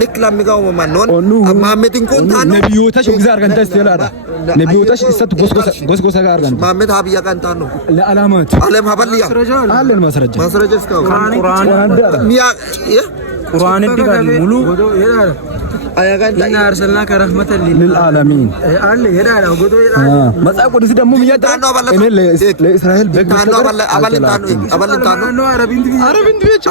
دكلام ميقاو مانون محمد كون تانو نبيوتاش وغزار كان تستيلارا نبيوتاش استات غوس غارغان محمد هابيا كان تانو لا علامات علم هبليا علم مسرج اسكاو قرآن ميا قرآن دغال مولو ايا كان إن أرسلناك رحمة للعالمين قال لي يدا غدو مصعب قدس دمو ميادا انا لاسرائيل بك تانو ابل تانو عربين بيچ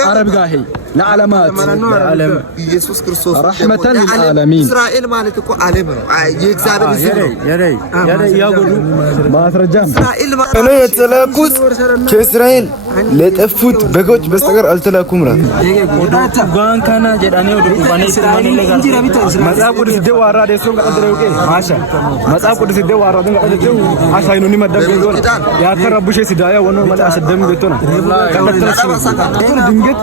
عرب غاهي لعلامات العالم ኢየሱስ ክርስቶስ رحمة للعالمين እስራኤል ማለት እኮ ዓለም ነው የእግዚአብሔር ሕዝብ ነው يدا ያጎዱ ማስረጃም እስራኤል እኔ የተላኩት ከእስራኤል ለጠፉት በጎች በስተቀር አልተላኩም ራ ጋን ካና ጀዳኔ ወደ ኩባኔ ስማኔ ለጋር መጽሐፍ ቅዱስ ደው አራደ ሶን ቀደረውቄ ማሻ መጽሐፍ ቅዱስ ደው አራደ ቀደረው አሳይኖኒ መደብ ገዞር ያተረቡሽ ሲዳያ ወኖ መጣ አሰደም ቤቶና ከተተረስ ድንገት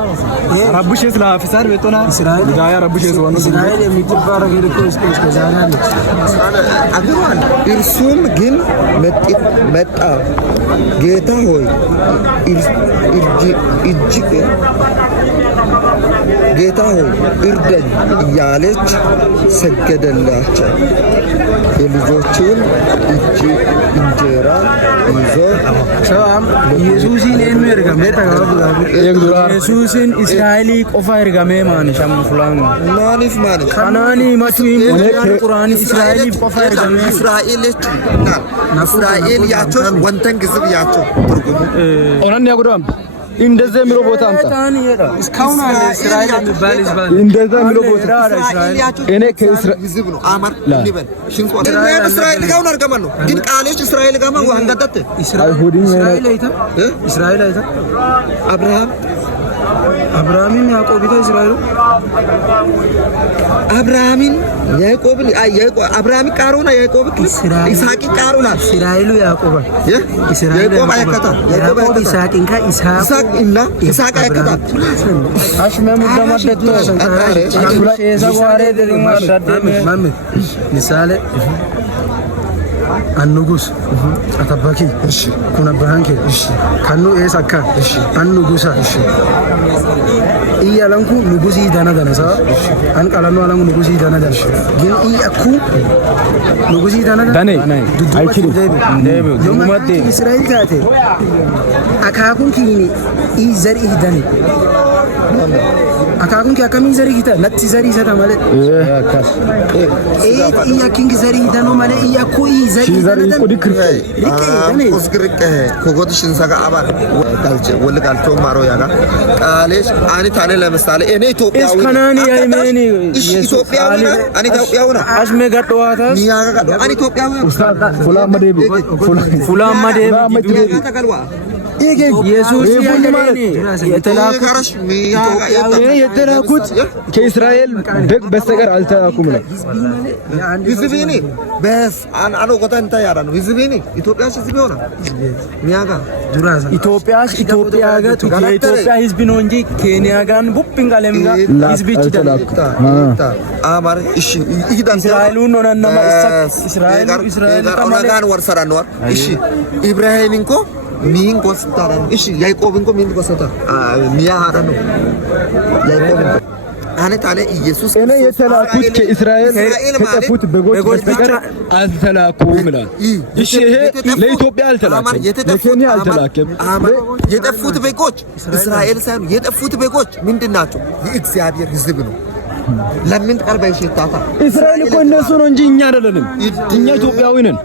ረቡሽ ስላፍሳር ቤቶና ዳያ ረቡሽ ወኖ እስራኤል የሚትባረ ገርኮ እስከ ዛሬ አግሯል እርሱም ግን መጣ ጌታ ሆይ እጅግ ጌታ ሆይ እርደኝ እያለች ሰገደላቸው የልጆቹን እጅ እንጀራ ይዞ ሰላም ኢየሱስን የሚርገም ኢየሱስን እስራኤል ቆፋ ይርገም ማን ሻም ፍላን ማኒፍ ማን ካናኒ ማቹ ቁርአን እስራኤል ቆፋ ይርገም እስራኤል ያቸው ወንተን ግዝብ ያቸው ትርጉሙ ኦራን ያጉዳም እንደዛ የሚለው ቦታ አምጣ እስካሁን አለ እስራኤል የሚባል ይባል እንደዛ የሚለው ቦታ እኔ ከእስራኤል ግዝብ ነው አማር ሊበል ሽንቆ እስራኤል ጋር አርገማን ነው ግን ቃሎች እስራኤል ጋር ነው አንጋጠተ እስራኤል አይታ አብርሃምን ያዕቆብ እስራኤል አብርሃምን ያዕቆብ አብርሃም ቃሩና ያዕቆብ ይስሐቅ ቃሩና እስራኤል ያዕቆብ ያዕቆብ አይከታ ያዕቆብ ይስሐቅን ይስሐቅ እና ይስሐቅ አይከታ አሽመም ደማደቶ ሸዛዋሬ ደማሻደ ምሳሌ አንጉስ አታባኪ ኩና ባንኬ ካኑ ኤሳካ አንጉሳ ኢያላንኩ ንጉሲ ዳናዳነሳ አንቃላኑ አላሙ ንጉሲ ዳናዳነ ግን ኢያኩ ንጉሲ ዳናዳነ አይችሉ ዮማቴ እስራኤል ታቴ አካኩን ኪኒ ኢዘር ኢዳኒ አካኩን ከከሚን ዘሪ ጊታ ነጥ ዘሪ ሰታ ማለት ኢያኪንግ ዘሪ ዳኖ ማለት ኢያኩ ኢዘሪ ዳናዳነ ኦስግርቀ ኮጎትሽን ሰጋ አባር ካልቸ ወልቃልቶ ማሮ ያጋ ቃሌሽ አኒ ታኔ ለምሳሌ እኔ ኢትዮጵያዊ እስከናኒ ያይሜኒ ኢትዮጵያዊ አኒ ኢትዮጵያዊ ነው አሽሜ ጋዶዋታስ ሚያጋ ጋዶ አኒ ኢትዮጵያዊ ፉላማዴ ተገልዋ ኢየሱስ ያለኔ የተላኩት ከእስራኤል በግ በስተቀር አልተላኩም ነው ህዝቤኒ በስ አኖ ቆታንታ ያራ ነው ህዝቤኒ ኢትዮጵያስ ህዝብ ሆነ ሚያጋ ጁራዛ ኢትዮጵያ ጋር የኢትዮጵያ ህዝብ ነው እንጂ ኬንያ ጋር ቡፕንጋለም ጋር ህዝብ ይችላል አማር እሺ ይዳን እስራኤሉን ነው እና እስራኤል ጋር ወርሰራ ነው እሺ ኢብራሂም እንኮ ሚን ኮስታራ ነው እሺ ያዕቆብ እንኮ ሚን ኮስታ ሚያ ሀዳ ነው ያዕቆብ አነት አለ ኢየሱስ እኔ የተላኩት ከእስራኤል ከተፉት በጎች በስተቀር አልተላኩም ይላል። እሺ ይሄ ለኢትዮጵያ አልተላከም፣ ለኬንያ አልተላከም። የጠፉት በጎች እስራኤል ሳይሆን የጠፉት በጎች ምንድናቸው? የእግዚአብሔር ሕዝብ ነው። ለምን ቀርበሽ ታታ እስራኤል እኮ እነሱ ነው እንጂ እኛ አይደለንም። እኛ ኢትዮጵያዊ ነን።